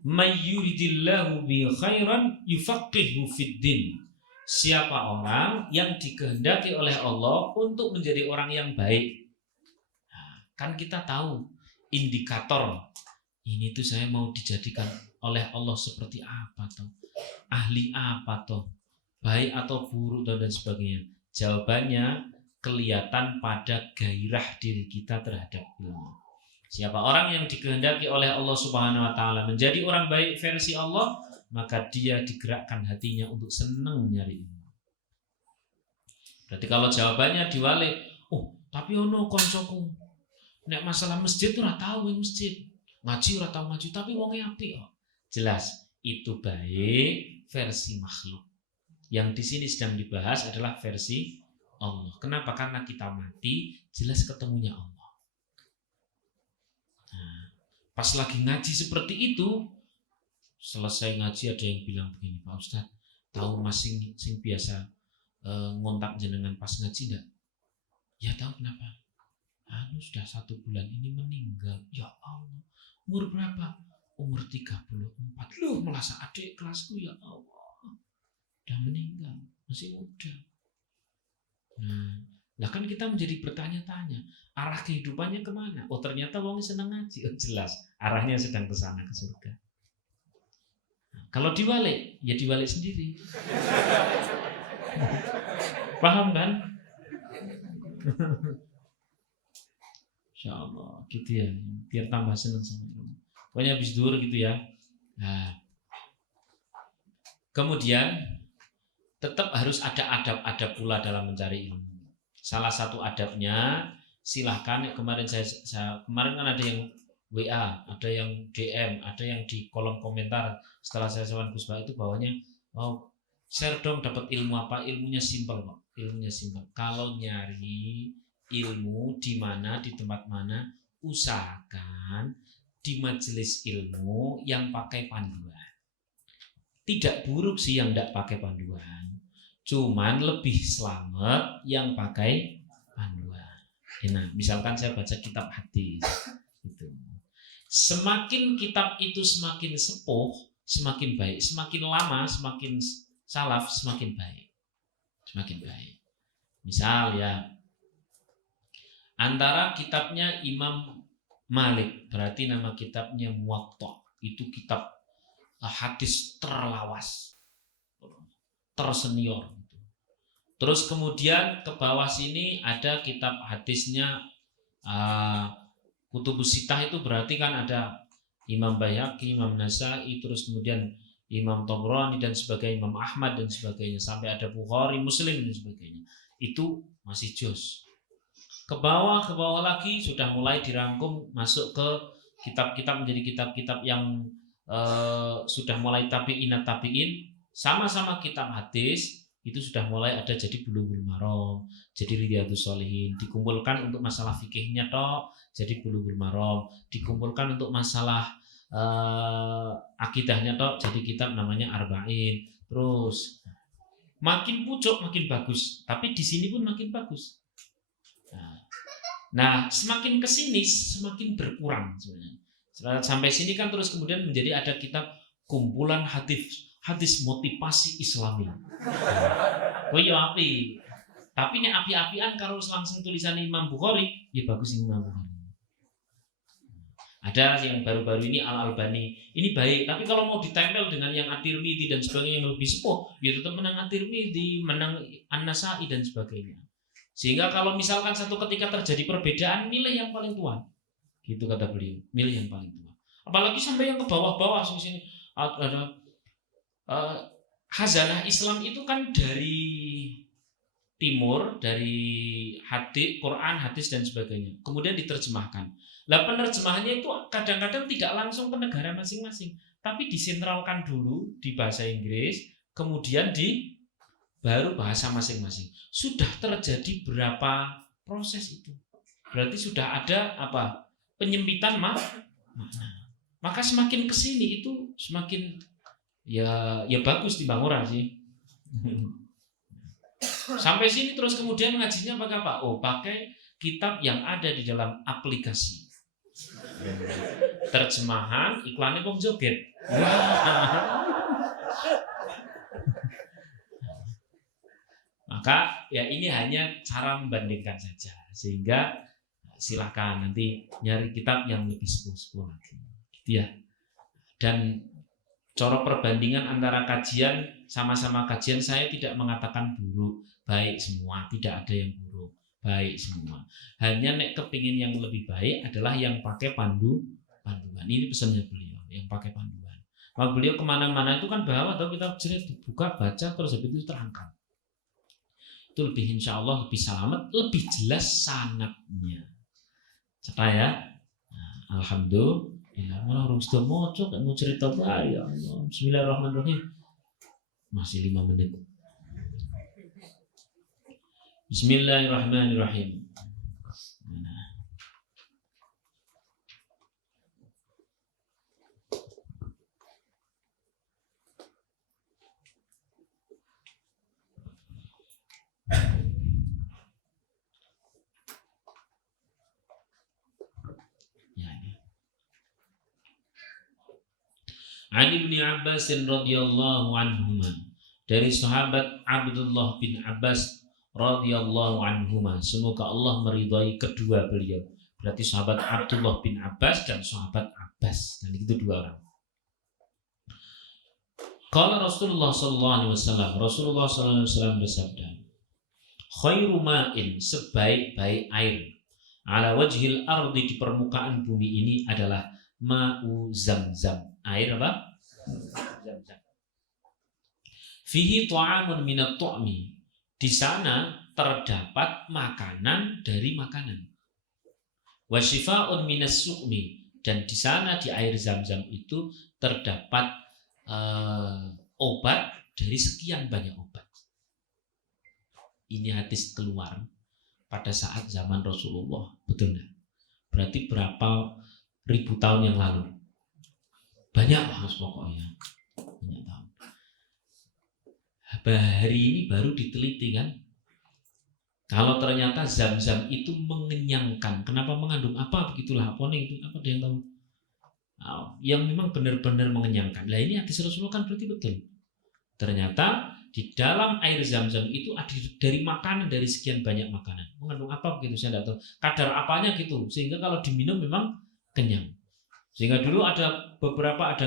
mayyuridillahu bi khairan yufaqihu fiddin. Siapa orang yang dikehendaki oleh Allah untuk menjadi orang yang baik. Nah, kan kita tahu indikator ini tuh saya mau dijadikan oleh Allah seperti apa toh, ahli apa toh, baik atau buruk dan sebagainya. Jawabannya kelihatan pada gairah diri kita terhadap ilmu. Siapa orang yang dikehendaki oleh Allah Subhanahu wa taala menjadi orang baik versi Allah, maka dia digerakkan hatinya untuk senang nyari ilmu. Berarti kalau jawabannya diwalik, tapi ono koncoku nek masalah masjid ora tahu masjid, ngaji ora tahu ngaji, tapi wonge apik kok. Jelas itu baik versi makhluk. Yang di sini sedang dibahas adalah versi Allah. Kenapa? Karena kita mati, jelas ketemunya Allah. Nah, pas lagi ngaji seperti itu, selesai ngaji ada yang bilang begini, Pak Ustadz, tahu mas sing biasa ngontak jenengan pas ngaji enggak? Ya tahu. Kenapa? Sudah 1 bulan ini meninggal. Ya Allah. Umur berapa? Umur 34. Loh, merasa adik kelasku, ya Allah. Udah meninggal, masih muda. Nah kan kita menjadi bertanya-tanya, arah kehidupannya kemana? Ternyata wong senang ngaji. Jelas arahnya sedang ke sana, ke surga. Nah, kalau diwalik, ya diwalik sendiri. Paham kan? Insya Allah gitu ya, biar tambah senang sama ilmu. Pokoknya habis zuhur gitu ya. Nah, kemudian tetap harus ada adab-adab pula dalam mencari ilmu. salah satu adabnya silahkan. Kemarin kemarin kan ada yang WA, ada yang DM, ada yang di kolom komentar setelah saya sewan Gus Bah itu bawahnya, oh, share dong dapat ilmu apa, ilmunya simpel kok, ilmunya simpel. Kalau nyari ilmu di mana, di tempat mana, usahakan di majelis ilmu yang pakai panduan. Tidak buruk sih yang tidak pakai panduan, cuman lebih selamat yang pakai panduan. Nah, misalkan saya baca kitab hadis, itu semakin kitab itu semakin sepuh, semakin baik. Semakin lama, semakin salaf, semakin baik. Semakin baik. Misal ya, antara kitabnya Imam Malik, berarti nama kitabnya Muwatta. Itu kitab hadis terlawas, tersenior. Terus kemudian ke bawah sini ada kitab hadisnya Kutubus Sittah, itu berarti kan ada Imam Baihaqi, Imam Nasai, terus kemudian Imam Tabrani dan sebagainya, Imam Ahmad dan sebagainya, sampai ada Bukhari, Muslim dan sebagainya. Itu masih jos. Ke bawah lagi sudah mulai dirangkum masuk ke kitab-kitab, menjadi kitab-kitab yang sudah mulai tabi'in, sama-sama kitab hadis. Itu sudah mulai ada jadi Bulughul Maram, jadi Riyadhus Shalihin, dikumpulkan untuk masalah fikihnya tok, jadi Bulughul Maram, dikumpulkan untuk masalah akidahnya tok, jadi kitab namanya Arba'in. Terus makin pucuk makin bagus, tapi di sini pun makin bagus. Nah, semakin kesini semakin berkurang sebenarnya. Sampai sini kan terus kemudian menjadi ada kitab kumpulan hadis motivasi Islami. Oh iya api. Tapi ini api-apian kalau langsung tulisan Imam Bukhari, ya bagus Imam Bukhari. Ada yang baru-baru ini Al-Albani, ini baik. Tapi kalau mau ditempel dengan yang At-Tirmidzi dan sebagainya yang lebih sepuh, ya tetap menang At-Tirmidzi, menang An-Nasai dan sebagainya. Sehingga kalau misalkan satu ketika terjadi perbedaan, milih yang paling tua. Gitu kata beliau, milih yang paling tua. Apalagi sampai yang ke bawah-bawah sini ada khazanah Islam itu kan dari timur, dari hadis, Quran, hadis dan sebagainya. Kemudian diterjemahkan. Lah penerjemahannya itu kadang-kadang tidak langsung ke negara masing-masing, tapi disentralkan dulu di bahasa Inggris, kemudian di baru bahasa masing-masing. Sudah terjadi berapa proses itu? Berarti sudah ada apa? Penyempitan makna. Maka semakin kesini itu semakin ya bagus timbang ora sih. Sampai sini terus kemudian ngajinya pakai apa? Oh, pakai kitab yang ada di dalam aplikasi. Terjemahan, iklannya kok joget. Maka ya ini hanya cara membandingkan saja, sehingga silakan nanti nyari kitab yang lebih sepuh lagi, gitu ya. Dan cara perbandingan antara kajian, sama-sama kajian, saya tidak mengatakan buruk, baik semua, tidak ada yang buruk, baik semua. Hanya nek kepingin yang lebih baik adalah yang pakai panduan. Ini pesannya beliau, yang pakai panduan. Kalau beliau kemana-mana itu kan bawa atau kita dibuka, baca, terus habis itu terangkat. Itu lebih insya Allah lebih selamat, lebih jelas sanadnya. Cepat ya. Nah, alhamdulillah. Ya, malah orang sudah moco, kan mau cerita apa ya Allah. Bismillahirrahmanirrahim. Masih 5 menit. Bismillahirrahmanirrahim. Nah. Ali bin Abbas radhiyallahu anhuma, dari sahabat Abdullah bin Abbas radhiyallahu anhuma, semoga Allah meridhai kedua beliau. Berarti sahabat Abdullah bin Abbas dan sahabat Abbas, dan itu dua orang. Qala Rasulullah sallallahu alaihi wasallam, Rasulullah sallallahu alaihi wasallam bersabda, khairu ma'in, sebaik-baik air, ala wajhil ardi, di permukaan bumi ini adalah ma'u Zamzam. Air apa? Zamzam. Fihi ta'amun minat tu'mi. Di sana terdapat makanan dari makanan. Wa syifa'un minas suqmi, dan di sana di air Zam-Zam itu terdapat obat dari sekian banyak obat. Ini hadis keluar pada saat zaman Rasulullah, betul nggak? Berarti berapa ribu tahun yang lalu? Banyak harus pokoknya, banyak tahun. Hari ini baru diteliti kan, kalau ternyata Zam-Zam itu mengenyangkan. Kenapa mengandung apa? Begitulah apa nih itu, apa ada yang tahu? Yang memang benar-benar mengenyangkan. Lah ini hadis Rasulullah kan berarti betul. Ternyata di dalam air Zam-Zam itu ada dari makanan, dari sekian banyak makanan. Mengandung apa begitu saya tidak tahu. Kadar apanya gitu, sehingga kalau diminum memang kenyang. Sehingga dulu ada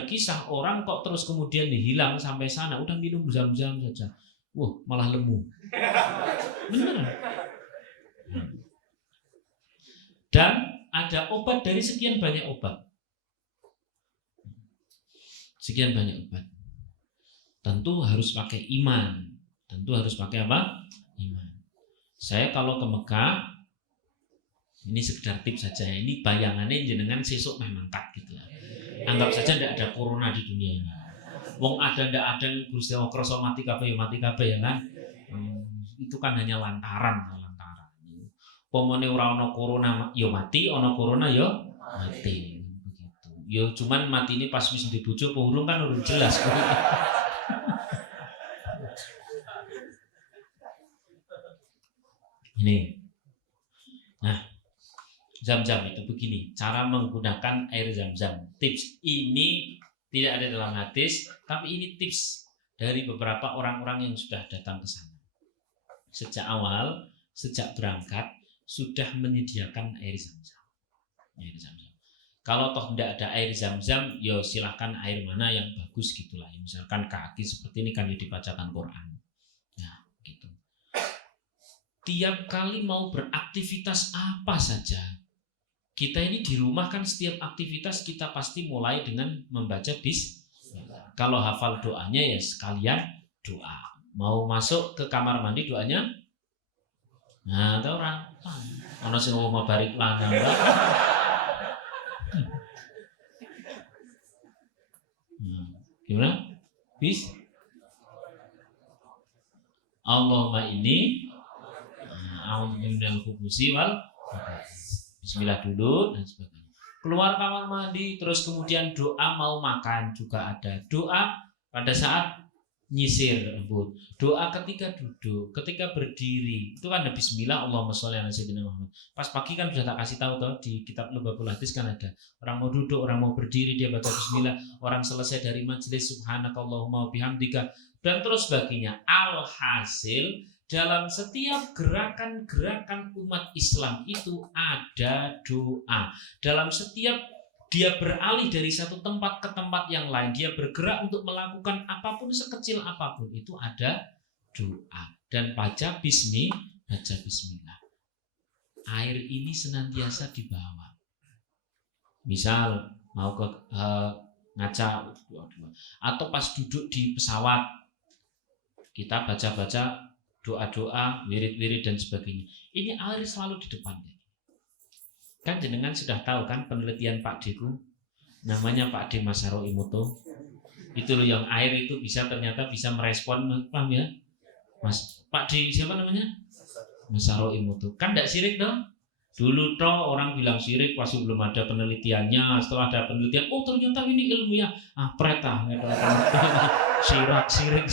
kisah orang kok terus kemudian hilang sampai sana, udah minum Zam-Zam saja. Wah, malah lemu. Benar. Dan ada obat dari sekian banyak obat. Sekian banyak obat. Tentu harus pakai iman. Tentu harus pakai apa? Iman. Saya kalau ke Mekah, ini sekedar tips saja. Ini bayangannya jenengan sesuk meh mangkat gitu ya. Anggap saja tidak ada corona di dunia ini. Wong ada ndak ada Gusti Allah krasa mati kabeh ya kan. Itu kan hanya lantaran. Pomone ora ana corona ya mati, ana corona ya mati. Begitu. Ya cuman mati ini pas wis ndek bojo apa urung kan urung jelas. Ini. Nah, Zam-Zam itu begini, cara menggunakan air Zam-Zam. Tips ini tidak ada dalam hadis, tapi ini tips dari beberapa orang-orang yang sudah datang ke sana. Sejak awal, sejak berangkat, sudah menyediakan air Zam-Zam. Air Zam-Zam. Kalau toh tidak ada air Zam-Zam, ya silahkan air mana yang bagus gitulah. Misalkan kaki seperti ini kan dibacakan Quran. Nah, gitu. Tiap kali mau beraktivitas apa saja, kita ini di rumah kan setiap aktivitas kita pasti mulai dengan membaca bismillah. Kalau hafal doanya ya sekalian doa. Mau masuk ke kamar mandi doanya, nah tahu orang, ono sing mau barik lanang. Gimana? Bis? Allahumma ini a'udzubillahi khubusi wal bismillah dulu dan sebagainya. Keluar kamar mandi terus kemudian doa mau makan juga ada. Doa pada saat nyisir rambut. Doa ketika duduk, ketika berdiri. Itu kan ada bismillah Allahumma sholli ala sayyidina Muhammad. Pas pagi kan sudah tak kasih tahu toh di kitab Lubabul Hadis kan ada. Orang mau duduk, orang mau berdiri dia baca bismillah, orang selesai dari majelis subhanakallahumma wa bihamdika dan terus sebagainya. Alhasil dalam setiap gerakan-gerakan umat Islam itu ada doa. Dalam setiap dia beralih dari satu tempat ke tempat yang lain, dia bergerak untuk melakukan apapun sekecil apapun, itu ada doa. Dan baca bismillah. Air ini senantiasa dibawa. Misal mau ke ngaca atau pas duduk di pesawat, kita baca-baca doa-doa, wirid-wirid dan sebagainya. Ini air selalu di depan. Kan jenengan sudah tahu kan penelitian Pak Deku, namanya Pak D Masaro Imoto. Itu loh yang air itu ternyata bisa merespon, paham ya? Mas Pak D siapa namanya? Masaro Imoto. Kan enggak syirik dong? Dulu toh orang bilang syirik pas belum ada penelitiannya. Setelah ada penelitian, oh ternyata ini ilmiah. Pret syirik.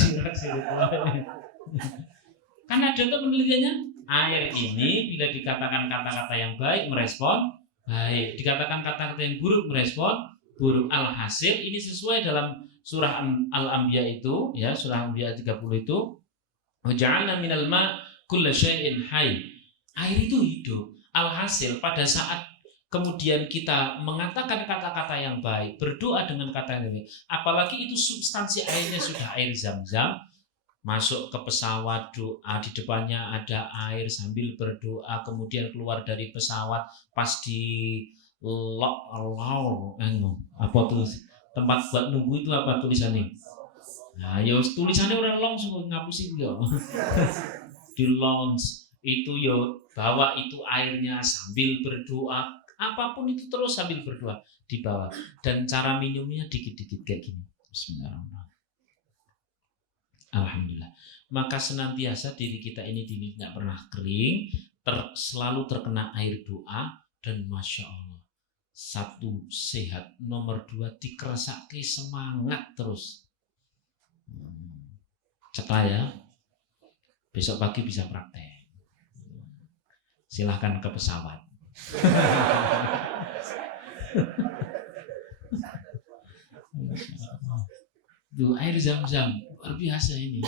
Kan ada tuh penelitiannya. Air ini bila dikatakan kata-kata yang baik merespon baik, dikatakan kata-kata yang buruk merespon buruk. Alhasil ini sesuai dalam surah Al-Anbiya itu ya, surah Al-Anbiya 30 itu, wa ja'alna minal ma' kulla syai'in hayy. Air itu hidup. Alhasil pada saat kemudian kita mengatakan kata-kata yang baik, berdoa dengan kata yang baik, apalagi itu substansi airnya sudah air Zam-Zam, masuk ke pesawat doa, di depannya ada air sambil berdoa, kemudian keluar dari pesawat pas di apa tuh tempat buat nunggu itu apa tulisannya? Nah, ya tulisannya orang langsung ngapusin ya. Di lounge itu yo bawa itu airnya sambil berdoa, apapun itu terus sambil berdoa dibawa, dan cara minumnya dikit-dikit kayak gini. Bismillahirrahmanirrahim. Alhamdulillah. Maka senantiasa diri kita ini tidak pernah kering, selalu terkena air doa, dan masya Allah, satu sehat, nomor dua dikeresake semangat terus. Cetak ya, besok pagi bisa praktek. Silahkan ke pesawat. Tuh, air Zam-Zam luar biasa ini.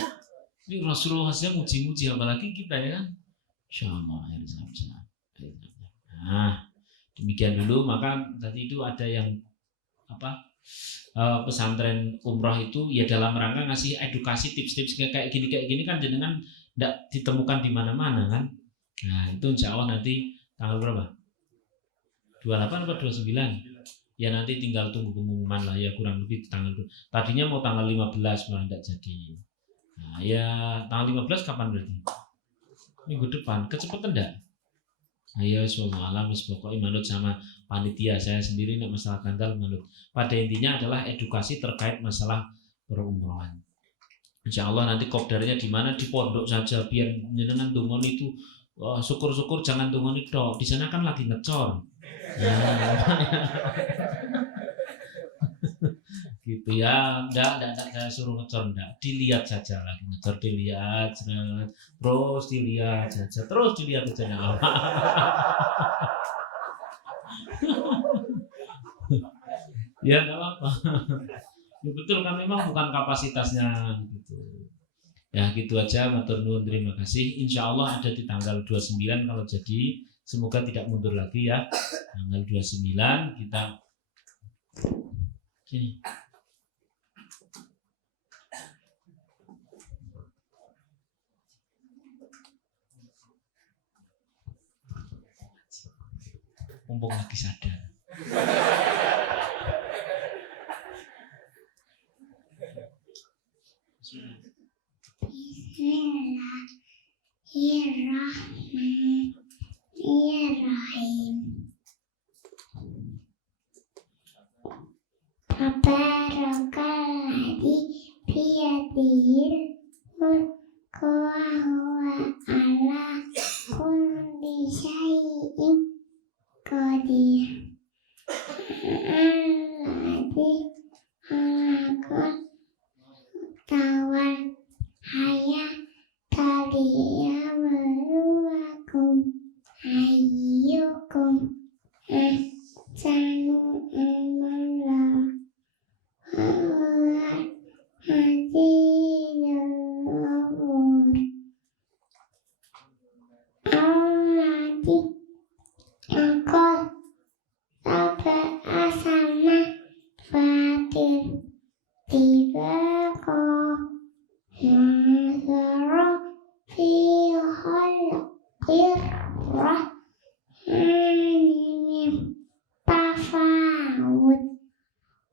Ini Rasulullah SAW muji-muji, apalagi kita ya kan. Insya Allah air Zam-Zam. Nah, demikian dulu. Maka tadi itu ada yang pesantren umroh itu ya dalam rangka ngasih edukasi, tips-tips kayak gini kan jenengan tidak ditemukan di mana-mana kan. Nah, itu insya Allah nanti tanggal berapa? 28 atau 29? Ya nanti tinggal tunggu pengumuman lah ya, kurang lebih tanggal itu. Tadinya mau tanggal 15 malah tidak jadi. Nah, ya tanggal 15 kapan berarti? Minggu depan. Kecepatan enggak? Ayo semua alam pokoknya manut sama panitia, saya sendiri nek masalah tanggal manut. Pada intinya adalah edukasi terkait masalah perumrohan. Insya Allah nanti kopdarnya di mana, di pondok saja biar jenengan dongon itu. Oh, syukur-syukur jangan dongon itu. Di sana kan lagi ngecor. Gitu ya, enggak saya suruh ngecor, enggak, dilihat saja lagi ngecor, dilihat terus dilihat saja, terus dilihat saja. Ya enggak apa-apa. Ya betul kan, memang bukan kapasitasnya gitu. Ya gitu aja, matur nuwun, terima kasih. Insya Allah ada di tanggal 29 kalau jadi, semoga tidak mundur lagi ya. Tanggal 29 kita sini. Mumpung lagi sadar. Bismillahirrahmanirrahim. Tabarakalladzi biyadihil mulku wa huwa ala kulli syai'in qadir. Alladzi khalaqal tawal hayata liyabluwakum ayyukum ahsanu amala.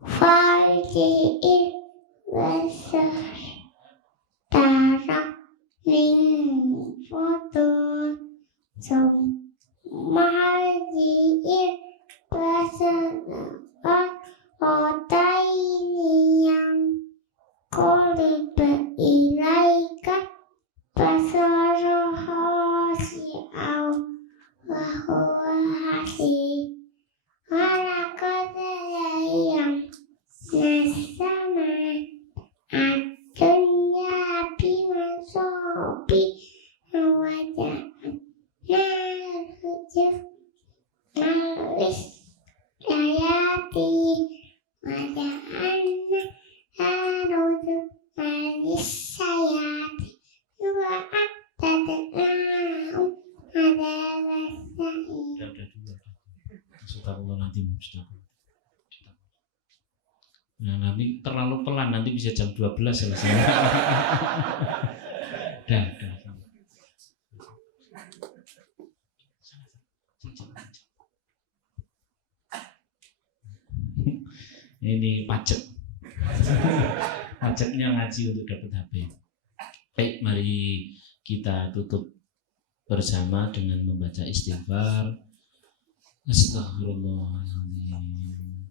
Fajil wasar tarak min foton sumajil wasar otaini yang kolib ilaika basaraha si'aw wa huwa hasib walakadayam nasama adunya bimasobi wajah narujuf malis ayati wajah anna narujuf malis sayati wa atadna'um ada wasai. Sudah nanti sudah. Nah, nanti terlalu pelan, nanti bisa jam 12 selesai. Dah. Ini pajak. Pajaknya ngaji untuk dapat HP. Baik, mari kita tutup bersama dengan membaca istighfar. Astaghfirullahaladzim,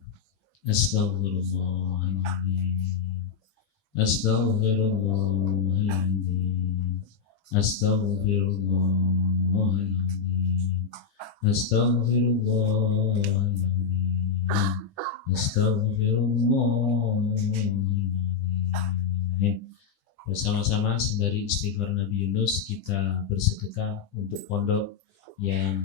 astaghfirullahaladzim, astaghfirullahaladzim, astaghfirullahaladzim, astaghfirullahaladzim, astaghfirullahaladzim. Bersama-sama sembari istighfar Nabi Yunus kita bersedekah untuk pondok yang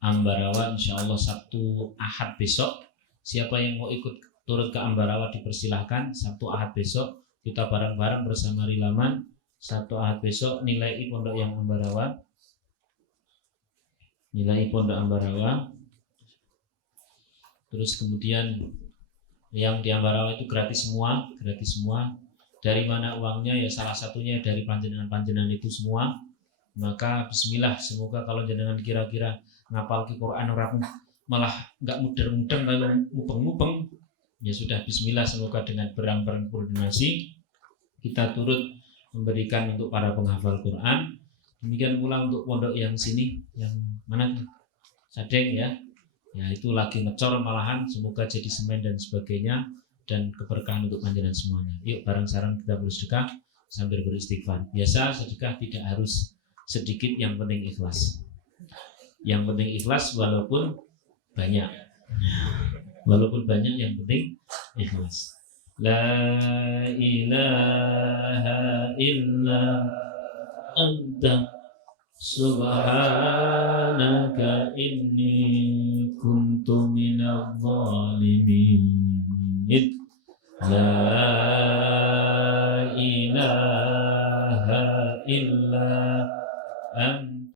Ambarawa, insya Allah Sabtu Ahad besok. Siapa yang mau ikut turut ke Ambarawa dipersilahkan. Sabtu Ahad besok kita bareng-bareng bersama Rilaman. Sabtu Ahad besok nilai pondok yang Ambarawa. Nilai pondok Ambarawa. Terus kemudian yang di Ambarawa itu gratis semua, gratis semua. Dari mana uangnya? Ya salah satunya dari panjenengan-panjenengan itu semua. Maka bismillah, semoga kalau jenengan kira-kira ngapal ke Quran orang malah nggak muter-muter lalu mupeng-mupeng, ya sudah bismillah, semoga dengan berang-berang koordinasi kita turut memberikan untuk para penghafal Quran. Demikian pula untuk pondok yang sini, yang mana Sadeng ya itu lagi ngecor malahan, semoga jadi semen dan sebagainya dan keberkahan untuk panjenengan semuanya. Yuk bareng-bareng kita bersedekah sambil beristighfar. Biasa sedekah tidak harus sedikit, yang penting ikhlas. Yang penting ikhlas walaupun banyak. Walaupun banyak yang penting ikhlas. La ilaha illa anta subhanaka inni kuntu minadh dhalimin.